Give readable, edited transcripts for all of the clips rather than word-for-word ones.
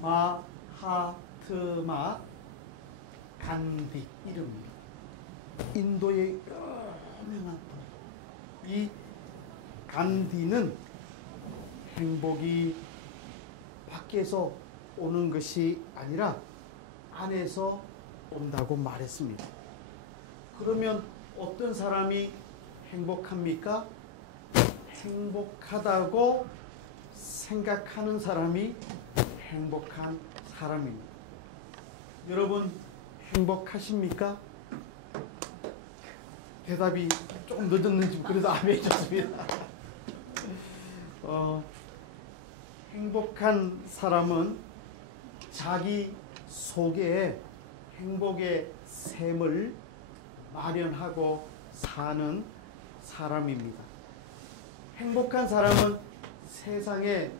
마하트마 간디 이름입니다. 인도의 유명한 분. 이 간디는 행복이 밖에서 오는 것이 아니라 안에서 온다고 말했습니다. 그러면 어떤 사람이 행복합니까? 행복하다고 생각하는 사람이 행복한 사람입니다. 여러분 행복하십니까? 대답이 조금 늦었는지 그래도 안 해줬습니다. 행복한 사람은 자기 속에 행복의 샘을 마련하고 사는 사람입니다. 행복한 사람은 세상에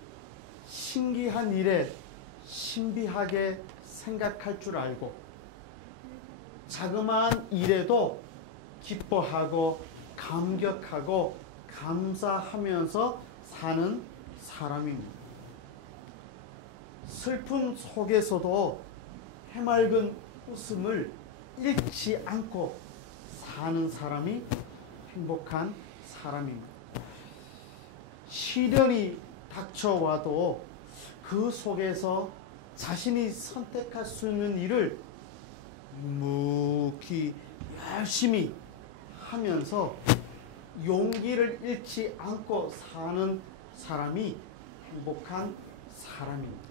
신기한 일에 신비하게 생각할 줄 알고 자그마한 일에도 기뻐하고 감격하고 감사하면서 사는 사람입니다. 슬픔 속에서도 해맑은 웃음을 잃지 않고 사는 사람이 행복한 사람입니다. 시련이 닥쳐와도 그 속에서 자신이 선택할 수 있는 일을 묵묵히 열심히 하면서 용기를 잃지 않고 사는 사람이 행복한 사람입니다.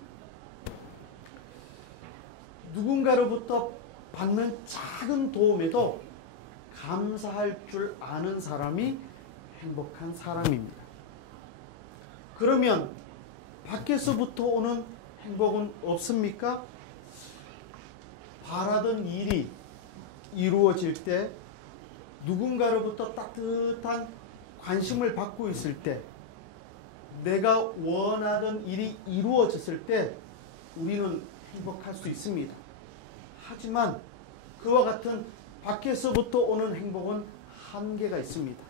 누군가로부터 받는 작은 도움에도 감사할 줄 아는 사람이 행복한 사람입니다. 그러면 밖에서부터 오는 행복은 없습니까? 바라던 일이 이루어질 때, 누군가로부터 따뜻한 관심을 받고 있을 때, 내가 원하던 일이 이루어졌을 때 우리는 행복할 수 있습니다. 하지만 그와 같은 밖에서부터 오는 행복은 한계가 있습니다.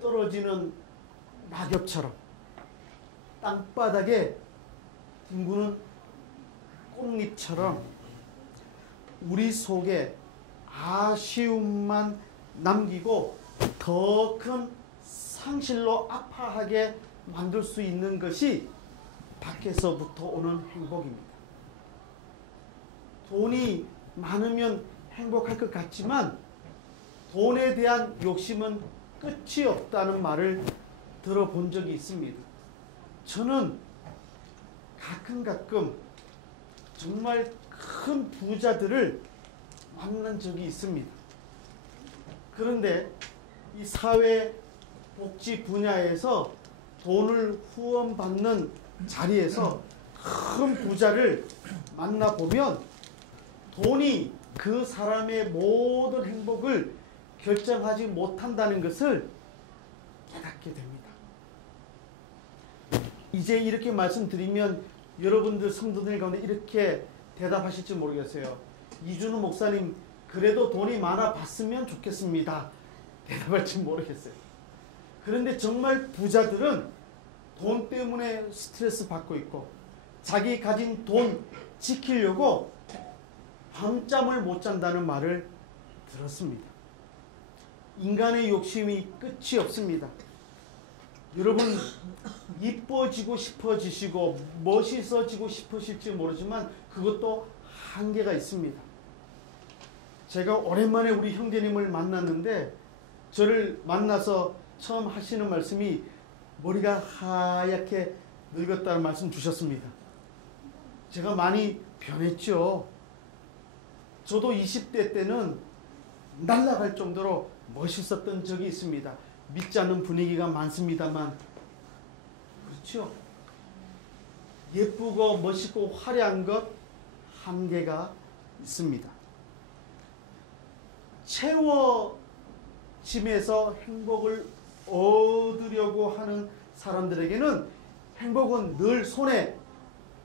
떨어지는 낙엽처럼 땅바닥에 뒹구는 꽃잎처럼 우리 속에 아쉬움만 남기고 더 큰 상실로 아파하게 만들 수 있는 것이 밖에서부터 오는 행복입니다. 돈이 많으면 행복할 것 같지만 돈에 대한 욕심은 끝이 없다는 말을 들어본 적이 있습니다. 저는 가끔 정말 큰 부자들을 만난 적이 있습니다. 그런데 이 사회복지 분야에서 돈을 후원받는 자리에서 큰 부자를 만나보면 돈이 그 사람의 모든 행복을 결정하지 못한다는 것을 깨닫게 됩니다. 이제 이렇게 말씀드리면 여러분들 성도들 가운데 이렇게 대답하실지 모르겠어요. 이준우 목사님, 그래도 돈이 많아 봤으면 좋겠습니다. 대답할지 모르겠어요. 그런데 정말 부자들은 돈 때문에 스트레스 받고 있고 자기 가진 돈 지키려고 밤잠을 못 잔다는 말을 들었습니다. 인간의 욕심이 끝이 없습니다. 여러분 이뻐지고 싶어지시고 멋있어지고 싶으실지 모르지만 그것도 한계가 있습니다. 제가 오랜만에 우리 형제님을 만났는데 저를 만나서 처음 하시는 말씀이 머리가 하얗게 늙었다는 말씀 주셨습니다. 제가 많이 변했죠. 저도 20대 때는 날아갈 정도로 멋있었던 적이 있습니다. 믿지 않는 분위기가 많습니다만 그렇죠. 예쁘고 멋있고 화려한 것 한계가 있습니다. 채워짐에서 행복을 얻으려고 하는 사람들에게는 행복은 늘 손에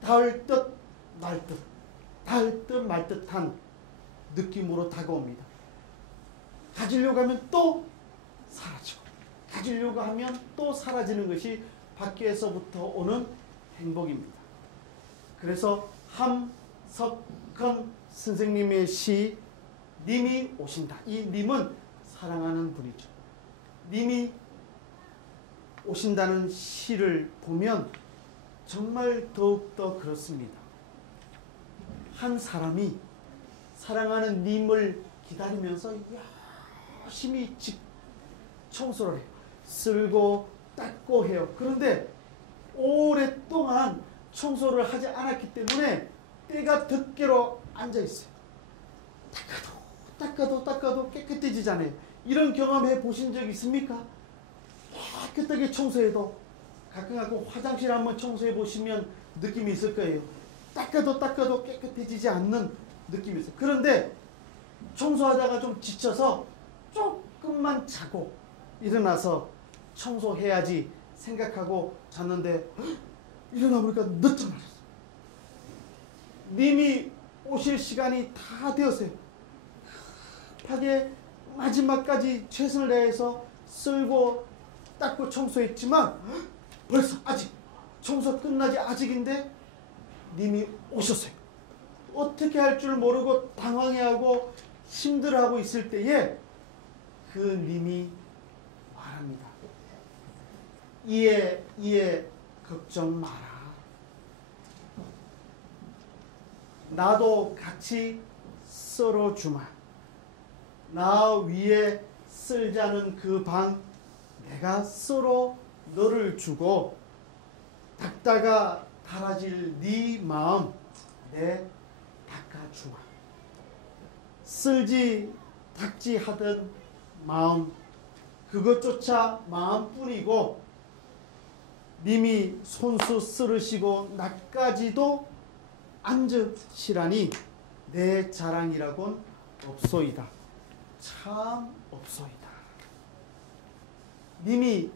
닿을 듯 말 듯, 닿을 듯 말 듯한 느낌으로 다가옵니다. 가지려고 하면 또 사라지고 가지려고 하면 또 사라지는 것이 밖에서부터 오는 행복입니다. 그래서 함석헌 선생님의 시 님이 오신다. 이 님은 사랑하는 분이죠. 님이 오신다는 시를 보면 정말 더욱더 그렇습니다. 한 사람이 사랑하는 님을 기다리면서 열심히 집 청소를 해요. 쓸고 닦고 해요. 그런데 오랫동안 청소를 하지 않았기 때문에 때가 덮개로 앉아있어요. 닦아도 깨끗해지지 않아요. 이런 경험해 보신 적 있습니까? 깨끗하게 청소해도 가끔 화장실 한번 청소해 보시면 느낌이 있을 거예요. 닦아도 깨끗해지지 않는 느낌이 있어요. 그런데 청소하다가 좀 지쳐서 조금만 자고 일어나서 청소해야지 생각하고 잤는데 일어나 보니까 늦잠 자셨어요. 님이 오실 시간이 다 되었어요. 급하게 마지막까지 최선을 다해서 쓸고 닦고 청소했지만 벌써 아직 청소 끝나지 아직인데 님이 오셨어요. 어떻게 할 줄 모르고 당황해하고 힘들어하고 있을 때에 그 님이 말합니다. 이에 걱정 마라. 나도 같이 썰어주마. 나 위에 쓸자는 그 방 내가 썰어 너를 주고 닦다가 달아질 네 마음 내 닦아주마. 쓸지 닦지 하던 마음 그것조차 마음뿐이고 님이 손수 쓸으시고 나까지도 앉으시라니 내 자랑이라곤 없소이다. 참 없소이다. 님이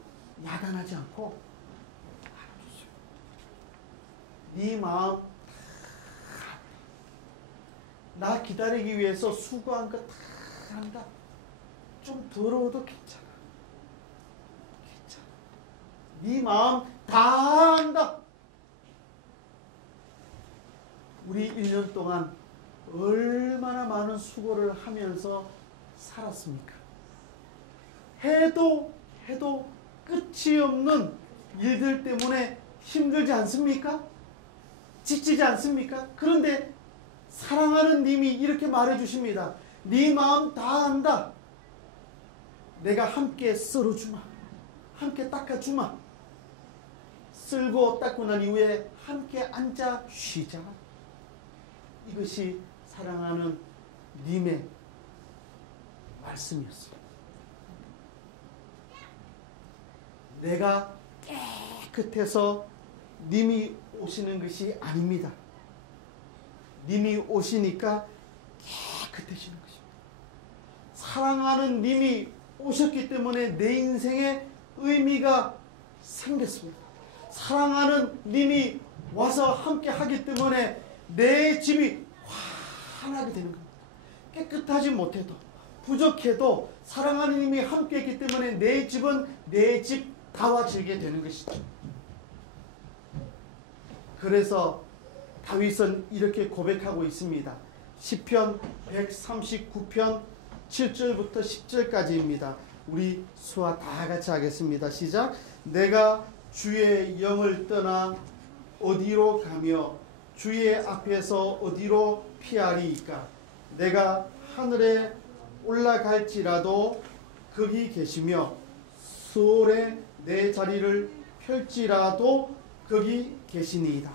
야단하지 않고 알아주세요. 네 마음 나 기다리기 위해서 수고한 거 다 한다. 좀 더러워도 괜찮아. 네 마음 다 한다. 우리 1년 동안 얼마나 많은 수고를 하면서 살았습니까? 해도 끝이 없는 일들 때문에 힘들지 않습니까? 지치지 않습니까? 그런데 사랑하는 님이 이렇게 말해 주십니다. 네 마음 다 안다. 내가 함께 썰어주마. 함께 닦아주마. 쓸고 닦고 난 이후에 함께 앉아 쉬자. 이것이 사랑하는 님의 말씀이었어요. 내가 깨끗해서 님이 오시는 것이 아닙니다. 님이 오시니까 깨끗해지는 것입니다. 사랑하는 님이 오셨기 때문에 내 인생에 의미가 생겼습니다. 사랑하는 님이 와서 함께 하기 때문에 내 집이 환하게 되는 겁니다. 깨끗하지 못해도 부족해도 사랑하는 님이 함께 했기 때문에 내 집은 내 집다워지게 되는 것이죠. 그래서 다윗은 이렇게 고백하고 있습니다. 시편 139편 7절부터 10절까지입니다. 우리 수화 다 같이 하겠습니다. 시작. 내가 주의 영을 떠나 어디로 가며 주의 앞에서 어디로 피하리이까. 내가 하늘에 올라갈지라도 거기 계시며 수월에 내 자리를 펼지라도 거기 계시니이다.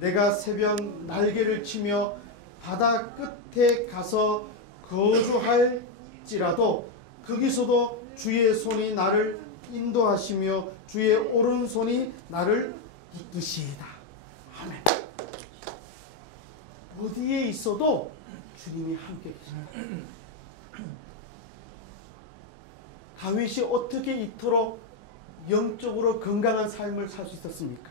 내가 새벽 날개를 치며 바다 끝에 가서 거주할지라도 거기서도 주의 손이 나를 인도하시며 주의 오른손이 나를 붙드시이다. 아멘. 어디에 있어도 주님이 함께 계십니다. 다윗이 어떻게 이토록 영적으로 건강한 삶을 살 수 있었습니까?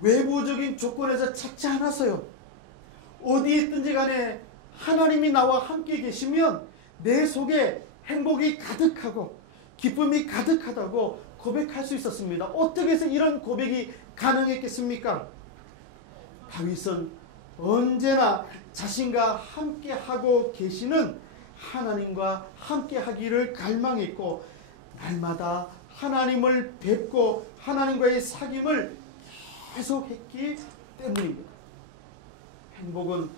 외부적인 조건에서 찾지 않았어요. 어디에 있든지 간에 하나님이 나와 함께 계시면 내 속에 행복이 가득하고 기쁨이 가득하다고 고백할 수 있었습니다. 어떻게 해서 이런 고백이 가능했겠습니까? 다윗은 언제나 자신과 함께 하고 계시는 하나님과 함께 하기를 갈망했고 날마다 하나님을 뵙고 하나님과의 사귐을 계속했기 때문입니다. 행복은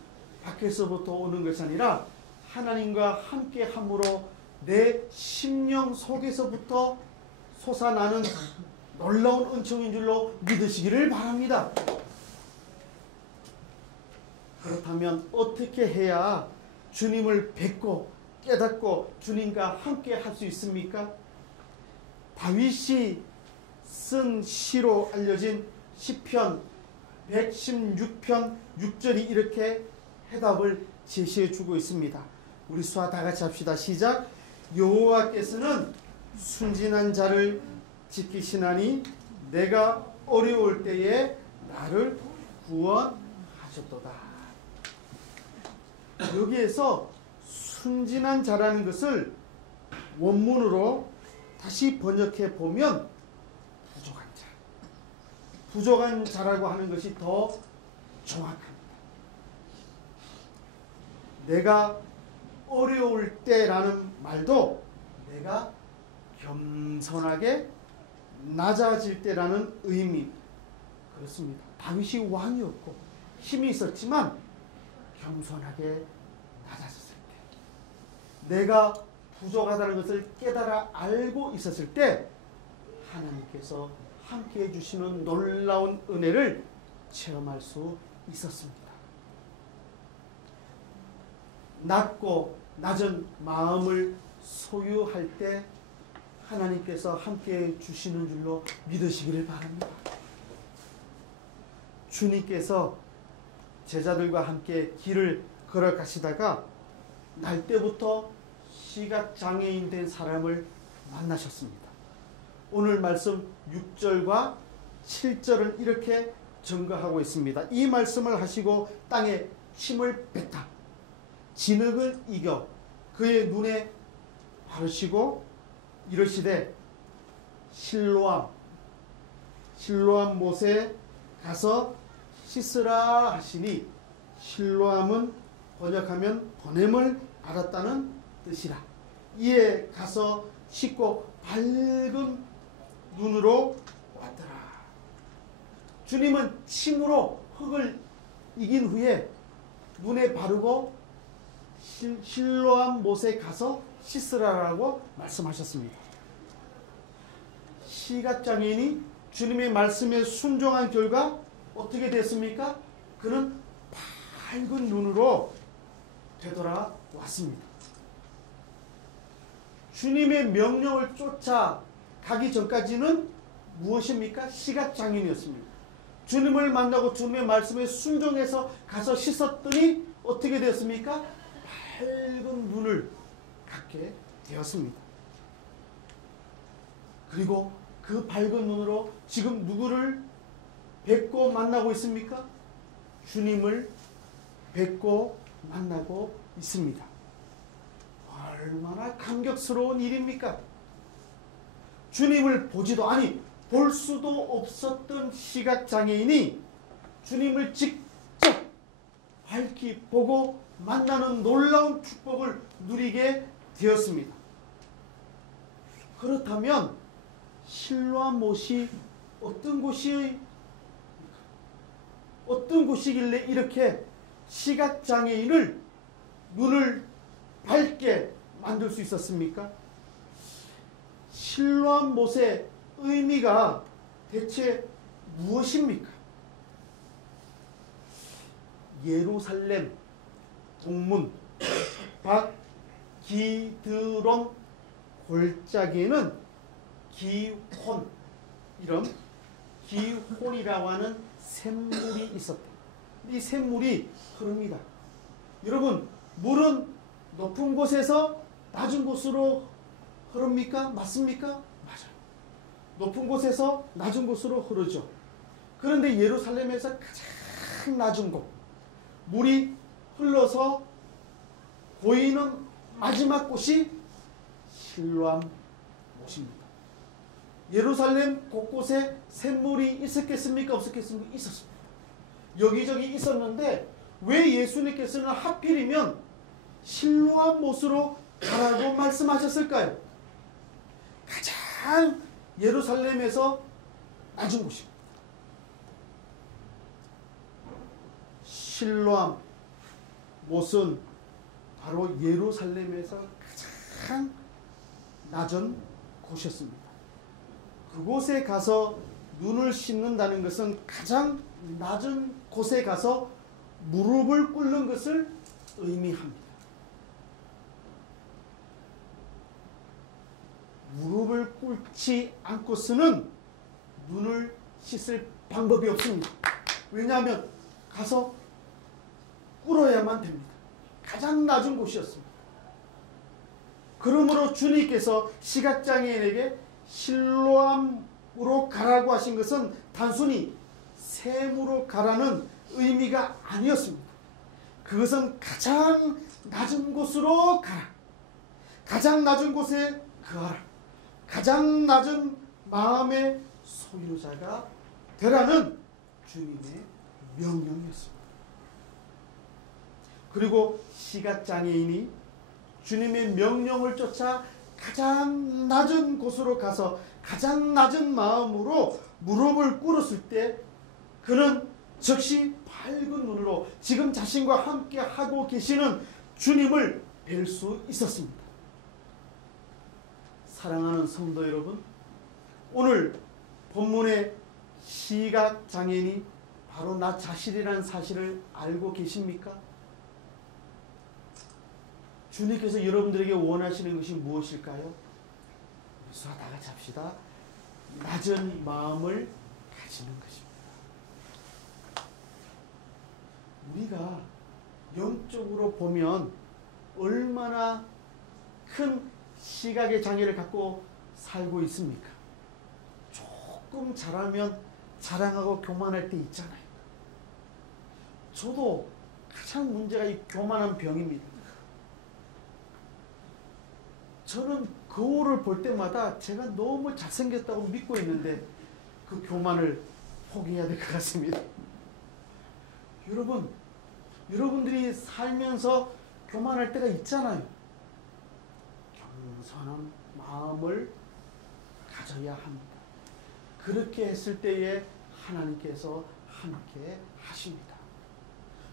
밖에서부터 오는 것이 아니라 하나님과 함께 함으로 내 심령 속에서부터 솟아나는 놀라운 은총인 줄로 믿으시기를 바랍니다. 그렇다면 어떻게 해야 주님을 뵙고 깨닫고 주님과 함께 할 수 있습니까? 다윗이 쓴 시로 알려진 시편 116편 6절이 이렇게 해답을 제시해 주고 있습니다. 우리 수아 다 같이 합시다. 시작. 여호와께서는 순진한 자를 지키시나니 내가 어려울 때에 나를 구원하셨도다. 여기에서 순진한 자라는 것을 원문으로 다시 번역해 보면 부족한 자. 부족한 자라고 하는 것이 더 정확합니다. 내가 어려울 때라는 말도 내가 겸손하게 낮아질 때라는 의미. 그렇습니다. 다윗이 왕이었고 힘이 있었지만 겸손하게 낮아졌을 때, 내가 부족하다는 것을 깨달아 알고 있었을 때 하나님께서 함께해 주시는 놀라운 은혜를 체험할 수 있었습니다. 낮고 낮은 마음을 소유할 때 하나님께서 함께해 주시는 줄로 믿으시기를 바랍니다. 주님께서 제자들과 함께 길을 걸어가시다가 날 때부터 시각장애인 된 사람을 만나셨습니다. 오늘 말씀 6절과 7절은 이렇게 증거하고 있습니다. 이 말씀을 하시고 땅에 침을 뱉다 진흙을 이겨 그의 눈에 바르시고 이르시되 실로암 못에 가서 씻으라 하시니, 실로암은 번역하면 보냄을 알았다는 뜻이라. 이에 가서 씻고 밝은 눈으로 왔더라. 주님은 침으로 흙을 이긴 후에 눈에 바르고 실로암 못에 가서 씻으라라고 말씀하셨습니다. 시각장애인이 주님의 말씀에 순종한 결과 어떻게 됐습니까? 그는 밝은 눈으로 되돌아왔습니다. 주님의 명령을 쫓아가기 전까지는 무엇입니까? 시각장애인이었습니다. 주님을 만나고 주님의 말씀에 순종해서 가서 씻었더니 어떻게 되었습니까? 밝은 눈을 갖게 되었습니다. 그리고 그 밝은 눈으로 지금 누구를 뵙고 만나고 있습니까? 주님을 뵙고 만나고 있습니다. 얼마나 감격스러운 일입니까? 주님을 보지도 아니 볼 수도 없었던 시각장애인이 주님을 직접 밝히 보고 만나는 놀라운 축복을 누리게 되었습니다. 그렇다면 실로암 못이 어떤 곳이길래 이렇게 시각장애인을 눈을 밝게 만들 수 있었습니까? 실로암 못의 의미가 대체 무엇입니까? 예루살렘 동문 박기드론 골짜기에는 기혼, 이런 기혼이라고 하는 샘물이 있었다. 이 샘물이 흐릅니다. 여러분, 물은 높은 곳에서 낮은 곳으로 흐릅니까? 맞습니까? 맞아요. 높은 곳에서 낮은 곳으로 흐르죠. 그런데 예루살렘에서 가장 낮은 곳, 물이 흘러서 보이는 마지막 곳이 실로암 보십니다. 예루살렘 곳곳에 샘물이 있었겠습니까? 없었겠습니까? 있었습니다. 여기저기 있었는데 왜 예수님께서는 하필이면 실로암 못으로 가라고 말씀하셨을까요? 가장 예루살렘에서 낮은 곳입니다. 실로암 못은 바로 예루살렘에서 가장 낮은 곳이었습니다. 그곳에 가서 눈을 씻는다는 것은 가장 낮은 곳에 가서 무릎을 꿇는 것을 의미합니다. 무릎을 꿇지 않고서는 눈을 씻을 방법이 없습니다. 왜냐하면 가서 꿇어야만 됩니다. 가장 낮은 곳이었습니다. 그러므로 주님께서 시각장애인에게 실로암으로 가라고 하신 것은 단순히 샘으로 가라는 의미가 아니었습니다. 그것은 가장 낮은 곳으로 가라. 가장 낮은 곳에 거하라. 가장 낮은 마음의 소유자가 되라는 주님의 명령이었습니다. 그리고 시각장애인이 주님의 명령을 쫓아 가장 낮은 곳으로 가서 가장 낮은 마음으로 무릎을 꿇었을 때 그는 즉시 밝은 눈으로 지금 자신과 함께 하고 계시는 주님을 뵐 수 있었습니다. 사랑하는 성도 여러분, 오늘 본문의 시각장애인이 바로 나 자신이라는 사실을 알고 계십니까? 주님께서 여러분들에게 원하시는 것이 무엇일까요? 그래서 다 같이 합시다. 낮은 마음을 가지는 것입니다. 우리가 영적으로 보면 얼마나 큰 시각의 장애를 갖고 살고 있습니까? 조금 잘하면 자랑하고 교만할 때 있잖아요. 저도 가장 문제가 이 교만한 병입니다. 저는 거울을 볼 때마다 제가 너무 잘생겼다고 믿고 있는데 그 교만을 포기해야 될 것 같습니다. 여러분들이 살면서 교만할 때가 있잖아요. 겸손한 마음을 가져야 합니다. 그렇게 했을 때에 하나님께서 함께 하십니다.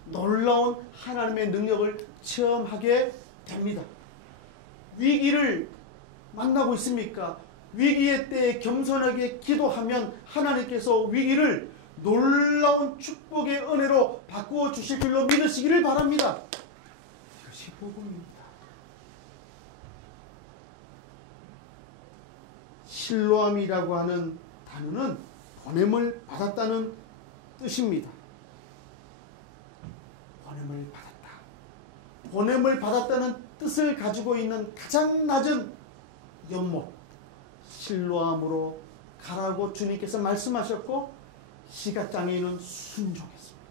놀라운 하나님의 능력을 체험하게 됩니다. 위기를 만나고 있습니까? 위기의 때에 겸손하게 기도하면 하나님께서 위기를 놀라운 축복의 은혜로 바꾸어 주실 줄로 믿으시기를 바랍니다. 이것이 복음입니다. 실로암이라고 하는 단어는 보냄을 받았다는 뜻입니다. 보냄을 받았다. 보냄을 받았다는 뜻을 가지고 있는 가장 낮은 연못 실로암으로 가라고 주님께서 말씀하셨고 시각장애인은 순종했습니다.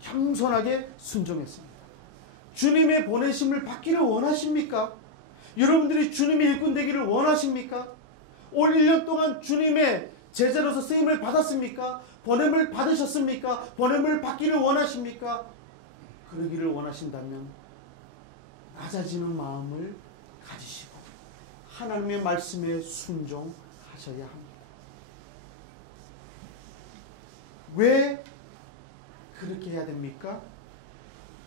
겸손하게 순종했습니다. 주님의 보내심을 받기를 원하십니까? 여러분들이 주님의 일꾼 되기를 원하십니까? 올 1년 동안 주님의 제자로서 쓰임을 받았습니까? 보냄을 받으셨습니까? 보냄을 받기를 원하십니까? 그러기를 원하신다면 낮아지는 마음을 가지시고 하나님의 말씀에 순종하셔야 합니다. 왜 그렇게 해야 됩니까?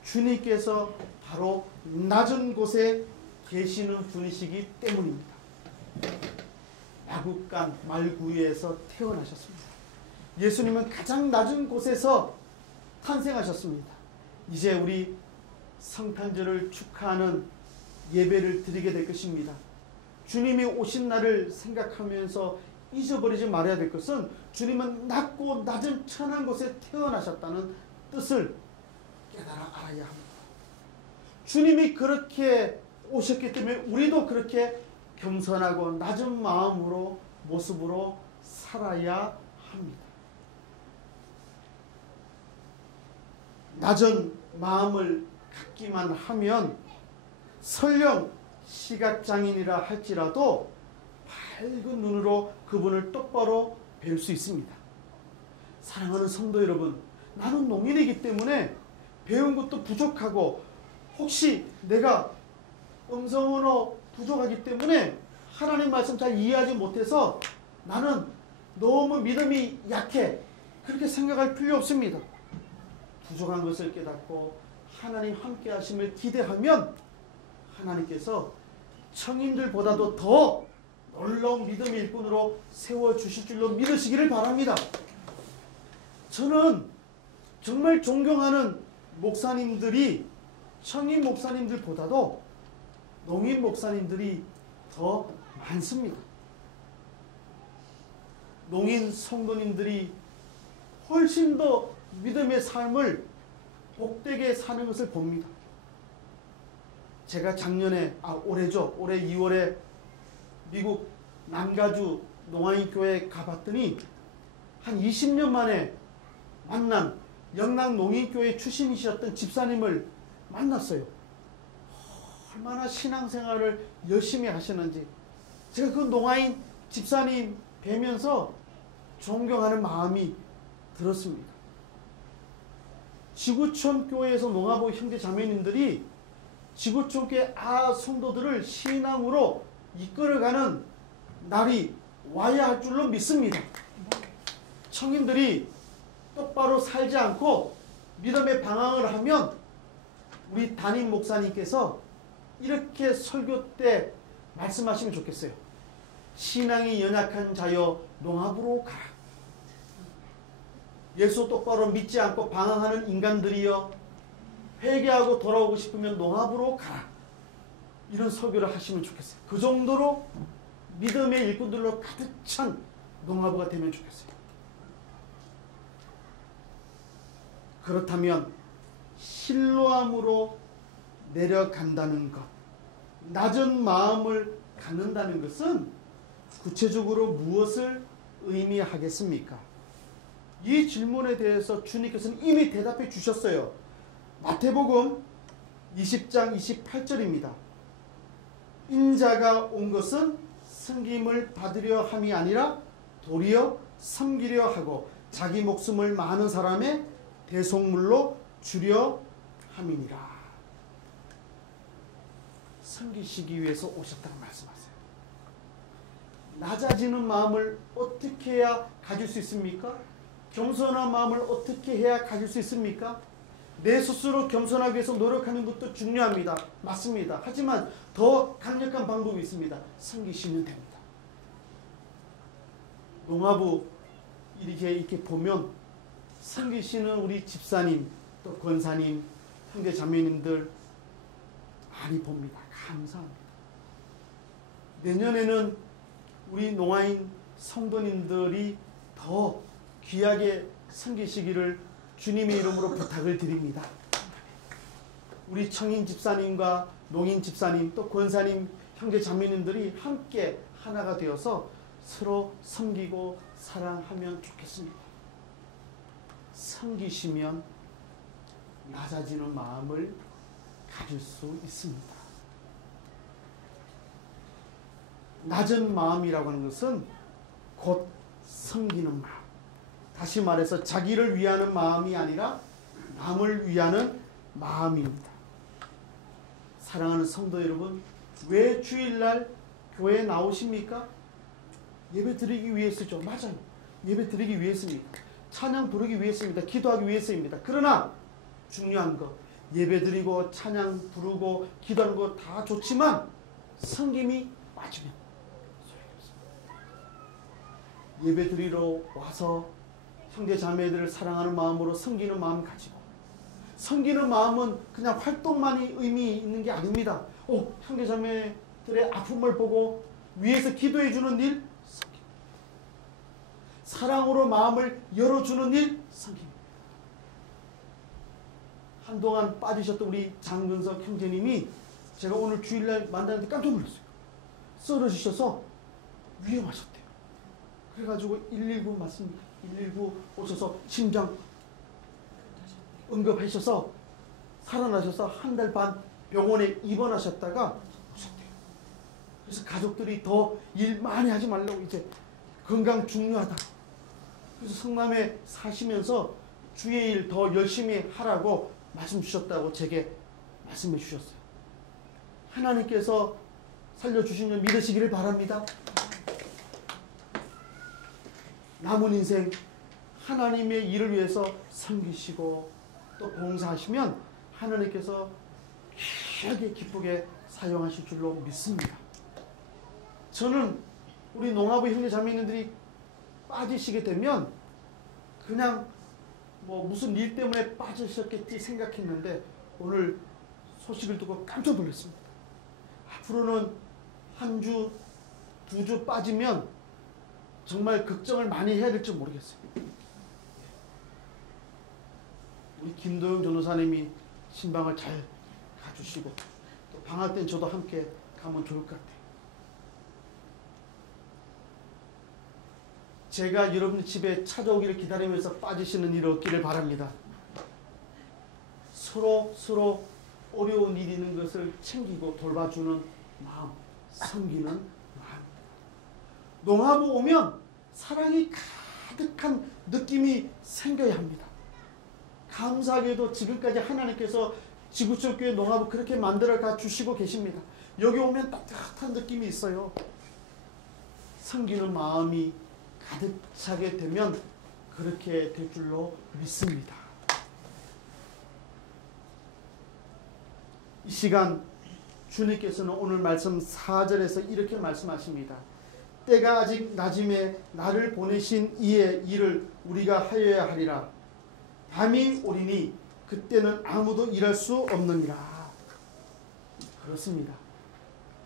주님께서 바로 낮은 곳에 계시는 분이시기 때문입니다. 마국간 말구유에서 태어나셨습니다. 예수님은 가장 낮은 곳에서 탄생하셨습니다. 이제 우리 성탄절을 축하하는 예배를 드리게 될 것입니다. 주님이 오신 날을 생각하면서 잊어버리지 말아야 될 것은 주님은 낮고 낮은 천한 곳에 태어나셨다는 뜻을 깨달아 알아야 합니다. 주님이 그렇게 오셨기 때문에 우리도 그렇게 겸손하고 낮은 마음으로 모습으로 살아야 합니다. 낮은 마음을 갖기만 하면 설령 시각장애인이라 할지라도 밝은 눈으로 그분을 똑바로 배울 수 있습니다. 사랑하는 성도 여러분, 나는 농인이기 때문에 배운 것도 부족하고 혹시 내가 음성언어 부족하기 때문에 하나님 말씀 잘 이해하지 못해서 나는 너무 믿음이 약해, 그렇게 생각할 필요 없습니다. 부족한 것을 깨닫고 하나님 함께 하심을 기대하면 하나님께서 청인들보다도 더 놀라운 믿음의 일꾼으로 세워주실 줄로 믿으시기를 바랍니다. 저는 정말 존경하는 목사님들이 청인 목사님들보다도 농인 목사님들이 더 많습니다. 농인 성도님들이 훨씬 더 믿음의 삶을 복되게 사는 것을 봅니다. 제가 올해 2월에 미국 남가주 농아인 교회에 가봤더니 한 20년 만에 만난 영남 농인교회 출신이셨던 집사님을 만났어요. 얼마나 신앙생활을 열심히 하시는지 제가 그 농아인 집사님 뵈면서 존경하는 마음이 들었습니다. 지구촌 교회에서 농아부 형제 자매님들이 지구촌 교회 성도들을 신앙으로 이끌어가는 날이 와야 할 줄로 믿습니다. 청인들이 똑바로 살지 않고 믿음의 방황을 하면 우리 담임 목사님께서 이렇게 설교 때 말씀하시면 좋겠어요. 신앙이 연약한 자여 농압으로 가라. 예수 똑바로 믿지 않고 방황하는 인간들이여 회개하고 돌아오고 싶으면 농압으로 가라. 이런 설교를 하시면 좋겠어요. 그 정도로 믿음의 일꾼들로 가득 찬 농아부가 되면 좋겠어요. 그렇다면 실로암으로 내려간다는 것, 낮은 마음을 갖는다는 것은 구체적으로 무엇을 의미하겠습니까? 이 질문에 대해서 주님께서는 이미 대답해 주셨어요. 마태복음 20장 28절입니다. 인자가 온 것은 섬김을 받으려 함이 아니라 도리어 섬기려 하고 자기 목숨을 많은 사람의 대속물로 주려 함이니라. 섬기시기 위해서 오셨다고 말씀하세요. 낮아지는 마음을 어떻게 해야 가질 수 있습니까? 겸손한 마음을 어떻게 해야 가질 수 있습니까? 내 스스로 겸손하기 위해서 노력하는 것도 중요합니다. 맞습니다. 하지만 더 강력한 방법이 있습니다. 섬기시면 됩니다. 농아부 이렇게 보면 섬기시는 우리 집사님, 또 권사님, 형제 자매님들 많이 봅니다. 감사합니다. 내년에는 우리 농아인 성도님들이 더 귀하게 섬기시기를 주님의 이름으로 부탁을 드립니다. 우리 청인 집사님과 농인 집사님, 또 권사님, 형제 자매님들이 함께 하나가 되어서 서로 섬기고 사랑하면 좋겠습니다. 섬기시면 낮아지는 마음을 가질 수 있습니다. 낮은 마음이라고 하는 것은 곧 섬기는 마음. 다시 말해서 자기를 위하는 마음이 아니라 남을 위하는 마음입니다. 사랑하는 성도 여러분, 왜 주일날 교회에 나오십니까? 예배 드리기 위해서죠. 맞아요. 예배 드리기 위해서입니다. 찬양 부르기 위해서입니다. 기도하기 위해서입니다. 그러나 중요한 거, 예배 드리고 찬양 부르고 기도하는 거 다 좋지만 섬김이 빠지면 소용이 없습니다. 예배 드리러 와서 형제 자매들을 사랑하는 마음으로 섬기는 마음 가지고, 섬기는 마음은 그냥 활동만이 의미 있는 게 아닙니다. 형제 자매들의 아픔을 보고 위에서 기도해 주는 일, 섬김. 사랑으로 마음을 열어주는 일, 섬김. 한동안 빠지셨던 우리 장근석 형제님이 제가 오늘 주일날 만나는데 깜짝 놀랐어요. 쓰러지셔서 위험하셨대요. 그래가지고 119 맞습니다. 119 오셔서 심장 응급하셔서 살아나셔서 한 달 반 병원에 입원하셨다가 오셨대요. 그래서 가족들이 더 일 많이 하지 말라고, 이제 건강 중요하다. 그래서 성남에 사시면서 주의 일 더 열심히 하라고 말씀 주셨다고 제게 말씀해 주셨어요. 하나님께서 살려주신 줄 믿으시기를 바랍니다. 남은 인생 하나님의 일을 위해서 섬기시고 또 봉사하시면 하나님께서 귀하게 기쁘게 사용하실 줄로 믿습니다. 저는 우리 농아부 형제 자매님들이 빠지시게 되면 그냥 뭐 무슨 일 때문에 빠지셨겠지 생각했는데 오늘 소식을 듣고 깜짝 놀랐습니다. 앞으로는 한 주, 두 주 빠지면 정말 걱정을 많이 해야 될지 모르겠어요. 우리 김도영 전도사님이 신방을 잘 가주시고 또 방학 때는 저도 함께 가면 좋을 것 같아요. 제가 여러분 집에 찾아오기를 기다리면서 빠지시는 일 없기를 바랍니다. 서로 어려운 일이 있는 것을 챙기고 돌봐주는 마음, 섬기는 마음. 농아부 오면 사랑이 가득한 느낌이 생겨야 합니다. 감사하게도 지금까지 하나님께서 지구촌교회 농아부 그렇게 만들어 가 주시고 계십니다. 여기 오면 따뜻한 느낌이 있어요. 섬기는 마음이 가득 차게 되면 그렇게 될 줄로 믿습니다. 이 시간 주님께서는 오늘 말씀 4절에서 이렇게 말씀하십니다. 때가 아직 낮음에 나를 보내신 이의 일을 우리가 하여야 하리라. 밤이 오리니 그때는 아무도 일할 수 없느니라. 그렇습니다.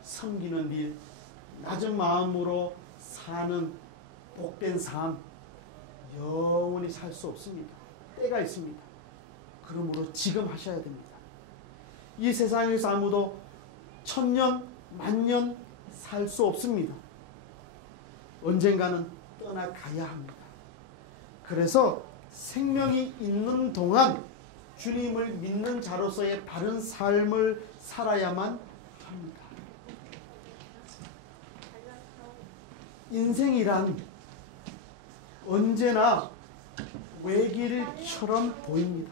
섬기는 일, 낮은 마음으로 사는 복된 삶, 영원히 살 수 없습니다. 때가 있습니다. 그러므로 지금 하셔야 됩니다. 이 세상에서 아무도 천년, 만년 살 수 없습니다. 언젠가는 떠나가야 합니다. 그래서 생명이 있는 동안 주님을 믿는 자로서의 바른 삶을 살아야만 합니다. 인생이란 언제나 외길처럼 보입니다.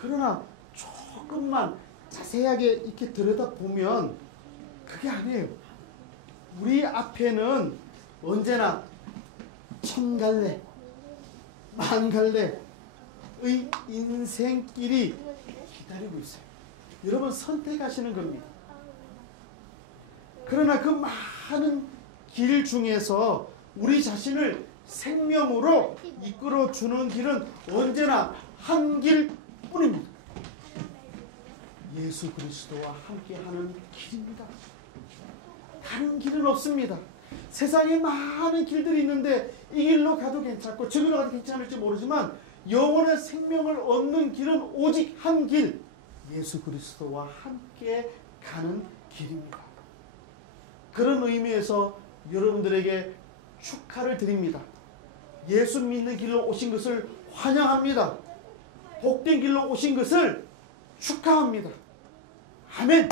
그러나 조금만 자세하게 이렇게 들여다보면 그게 아니에요. 우리 앞에는 언제나 천 갈래, 만 갈래의 인생길이 기다리고 있어요. 여러분 선택하시는 겁니다. 그러나 그 많은 길 중에서 우리 자신을 생명으로 이끌어주는 길은 언제나 한 길뿐입니다. 예수 그리스도와 함께하는 길입니다. 다른 길은 없습니다. 세상에 많은 길들이 있는데 이 길로 가도 괜찮고 저 길로 가도 괜찮을지 모르지만 영원한 생명을 얻는 길은 오직 한 길, 예수 그리스도와 함께 가는 길입니다. 그런 의미에서 여러분들에게 축하를 드립니다. 예수 믿는 길로 오신 것을 환영합니다. 복된 길로 오신 것을 축하합니다. 아멘.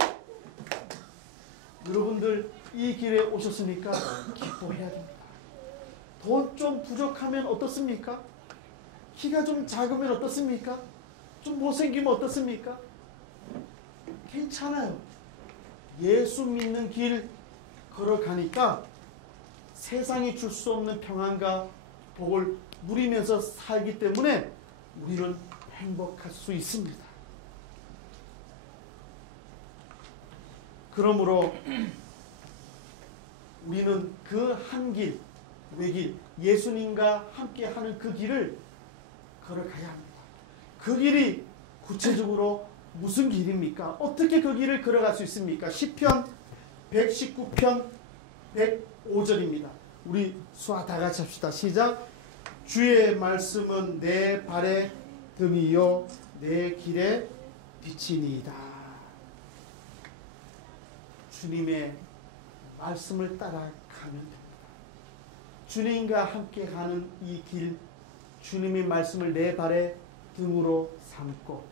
여러분들 이 길에 오셨으니까 기뻐해야 됩니다. 돈 좀 부족하면 어떻습니까? 키가 좀 작으면 어떻습니까? 좀 못생기면 어떻습니까? 괜찮아요. 예수 믿는 길 걸어가니까 세상이 줄 수 없는 평안과 복을 누리면서 살기 때문에 우리는 행복할 수 있습니다. 그러므로 우리는 그 한 길, 외길, 예수님과 함께하는 그 길을 걸어가야 합니다. 그 길이 구체적으로 무슨 길입니까? 어떻게 그 길을 걸어갈 수 있습니까? 시편 119편 105절입니다. 우리 수화 다 같이 합시다. 시작. 주의 말씀은 내 발의 등이요 내 길의 빛이니이다. 주님의 말씀을 따라가면 됩니다. 주님과 함께 가는 이 길, 주님의 말씀을 내 발의 등으로 삼고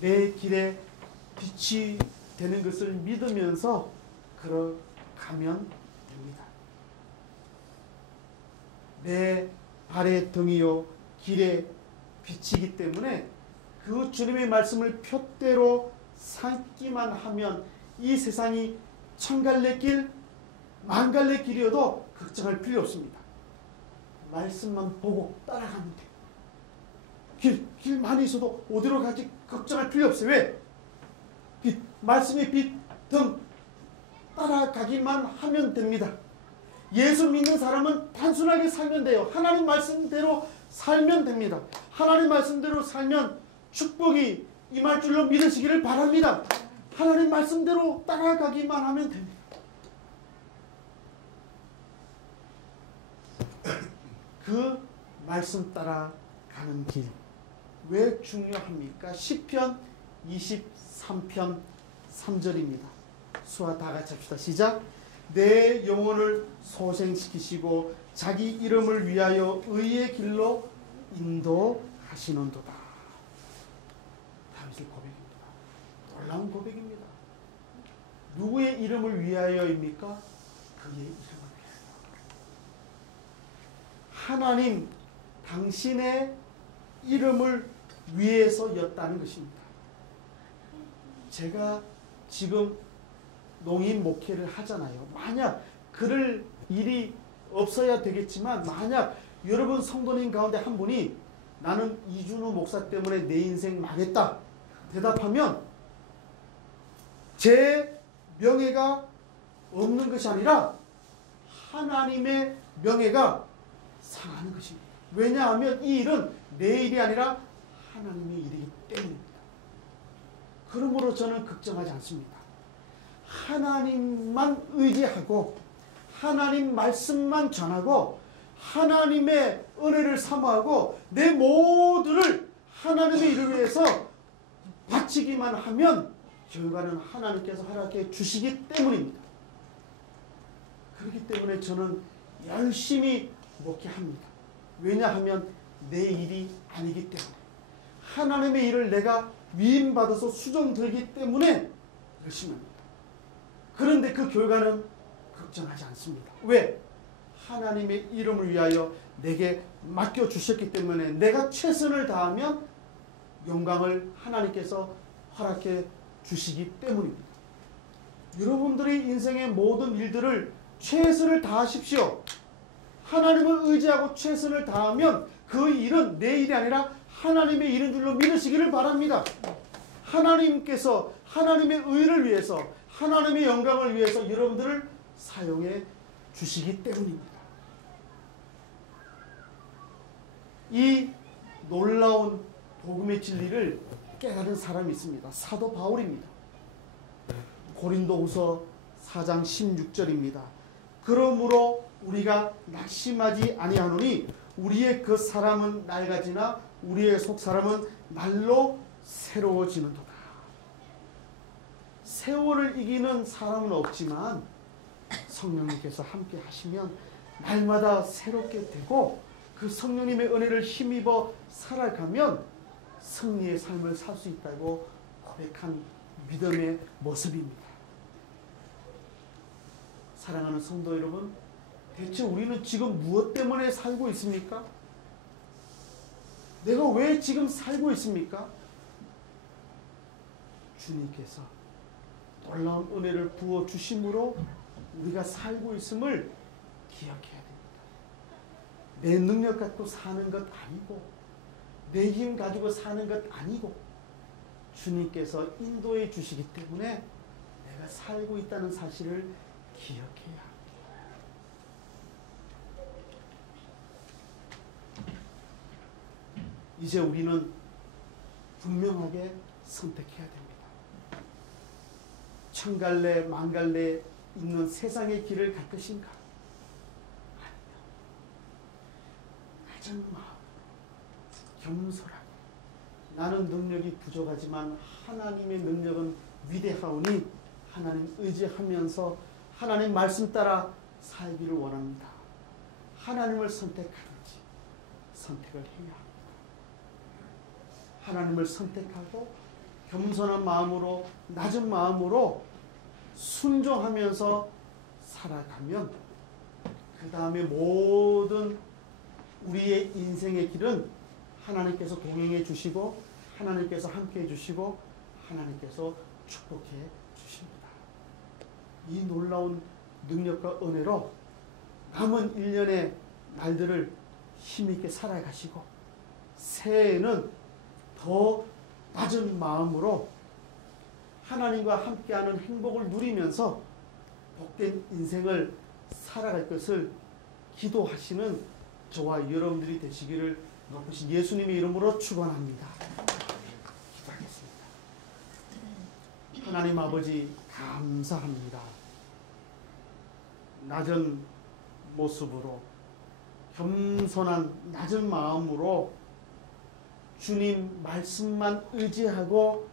내 길에 빛이 되는 것을 믿으면서 걸어가면 됩니다. 내 발의 등이요 길의 빛이기 때문에 그 주님의 말씀을 표대로 삼기만 하면 이 세상이 천갈래 길, 만갈래 길이어도 걱정할 필요 없습니다. 말씀만 보고 따라가면 돼요. 길 많이 있어도 어디로 가지 걱정할 필요 없어요. 왜? 빛, 말씀의 빛, 등 따라가기만 하면 됩니다. 예수 믿는 사람은 단순하게 살면 돼요. 하나님 말씀대로 살면 됩니다. 하나님 말씀대로 살면 축복이 임할 줄로 믿으시기를 바랍니다. 하나님 말씀대로 따라가기만 하면 됩니다. 그 말씀 따라가는 길 왜 중요합니까? 시편 23편 3절입니다. 수와 다 같이 합시다. 시작. 내 영혼을 소생시키시고 자기 이름을 위하여 의의 길로 인도하시는도다. 다윗의 고백입니다. 놀라운 고백입니다. 누구의 이름을 위하여입니까? 그의 이름을 위하여. 하나님 당신의 이름을 위해서였다는 것입니다. 제가 지금 농인 목회를 하잖아요. 만약 그럴 일이 없어야 되겠지만 만약 여러분 성도님 가운데 한 분이 나는 이준우 목사 때문에 내 인생 망했다 대답하면 제 명예가 없는 것이 아니라 하나님의 명예가 상하는 것입니다. 왜냐하면 이 일은 내 일이 아니라 하나님의 일이기 때문입니다. 그러므로 저는 걱정하지 않습니다. 하나님만 의지하고 하나님 말씀만 전하고 하나님의 은혜를 사모하고 내 모두를 하나님의 일을 위해서 바치기만 하면 결과는 하나님께서 허락해 주시기 때문입니다. 그렇기 때문에 저는 열심히 목회합니다. 왜냐하면 내 일이 아니기 때문에 하나님의 일을 내가 위임받아서 수정되기 때문에 열심히 합니다. 그런데 그 결과는 걱정하지 않습니다. 왜? 하나님의 이름을 위하여 내게 맡겨주셨기 때문에 내가 최선을 다하면 영광을 하나님께서 허락해 주시기 때문입니다. 여러분들의 인생의 모든 일들을 최선을 다하십시오. 하나님을 의지하고 최선을 다하면 그 일은 내 일이 아니라 하나님의 일인 줄로 믿으시기를 바랍니다. 하나님께서 하나님의 의를 위해서 하나님의 영광을 위해서 여러분들을 사용해 주시기 때문입니다. 이 놀라운 복음의 진리를 깨달은 사람이 있습니다. 사도 바울입니다. 고린도후서 4장 16절입니다. 그러므로 우리가 낙심하지 아니하노니 우리의 그 사람은 낡아지나 우리의 속 사람은 날로 새로워지는도다. 세월을 이기는 사람은 없지만 성령님께서 함께 하시면 날마다 새롭게 되고 그 성령님의 은혜를 힘입어 살아가면 승리의 삶을 살 수 있다고 고백한 믿음의 모습입니다. 사랑하는 성도 여러분, 대체 우리는 지금 무엇 때문에 살고 있습니까? 내가 왜 지금 살고 있습니까? 주님께서 놀라운 은혜를 부어주심으로 우리가 살고 있음을 기억해야 됩니다. 내 능력 갖고 사는 것 아니고 내 힘 가지고 사는 것 아니고 주님께서 인도해 주시기 때문에 내가 살고 있다는 사실을 기억해야 합니다. 이제 우리는 분명하게 선택해야 됩니다. 천갈래 만갈래 있는 세상의 길을 갈 것인가? 아니요. 낮은 마음, 겸손하게 나는 능력이 부족하지만 하나님의 능력은 위대하오니 하나님 의지하면서 하나님 말씀 따라 살기를 원합니다. 하나님을 선택하든지 선택을 해야 합니다. 하나님을 선택하고 겸손한 마음으로 낮은 마음으로 순종하면서 살아가면 그 다음에 모든 우리의 인생의 길은 하나님께서 동행해 주시고 하나님께서 함께 해 주시고 하나님께서 축복해 주십니다. 이 놀라운 능력과 은혜로 남은 1년의 날들을 힘있게 살아가시고 새해에는 더 낮은 마음으로 하나님과 함께하는 행복을 누리면서 복된 인생을 살아갈 것을 기도하시는 저와 여러분들이 되시기를 높으신 예수님의 이름으로 축원합니다. 기도하겠습니다. 하나님 아버지 감사합니다. 낮은 모습으로 겸손한 낮은 마음으로 주님 말씀만 의지하고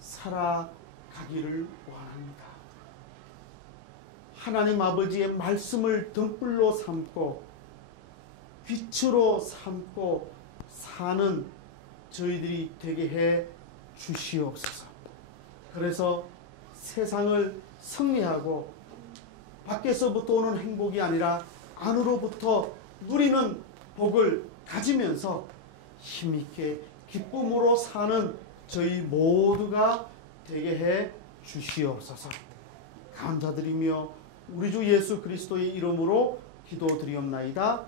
살아가기를 원합니다. 하나님 아버지의 말씀을 등불로 삼고 빛으로 삼고 사는 저희들이 되게 해 주시옵소서. 그래서 세상을 승리하고 밖에서부터 오는 행복이 아니라 안으로부터 누리는 복을 가지면서 힘있게 기쁨으로 사는 저희 모두가 되게 해 주시옵소서. 감사드리며 우리 주 예수 그리스도의 이름으로 기도드리옵나이다.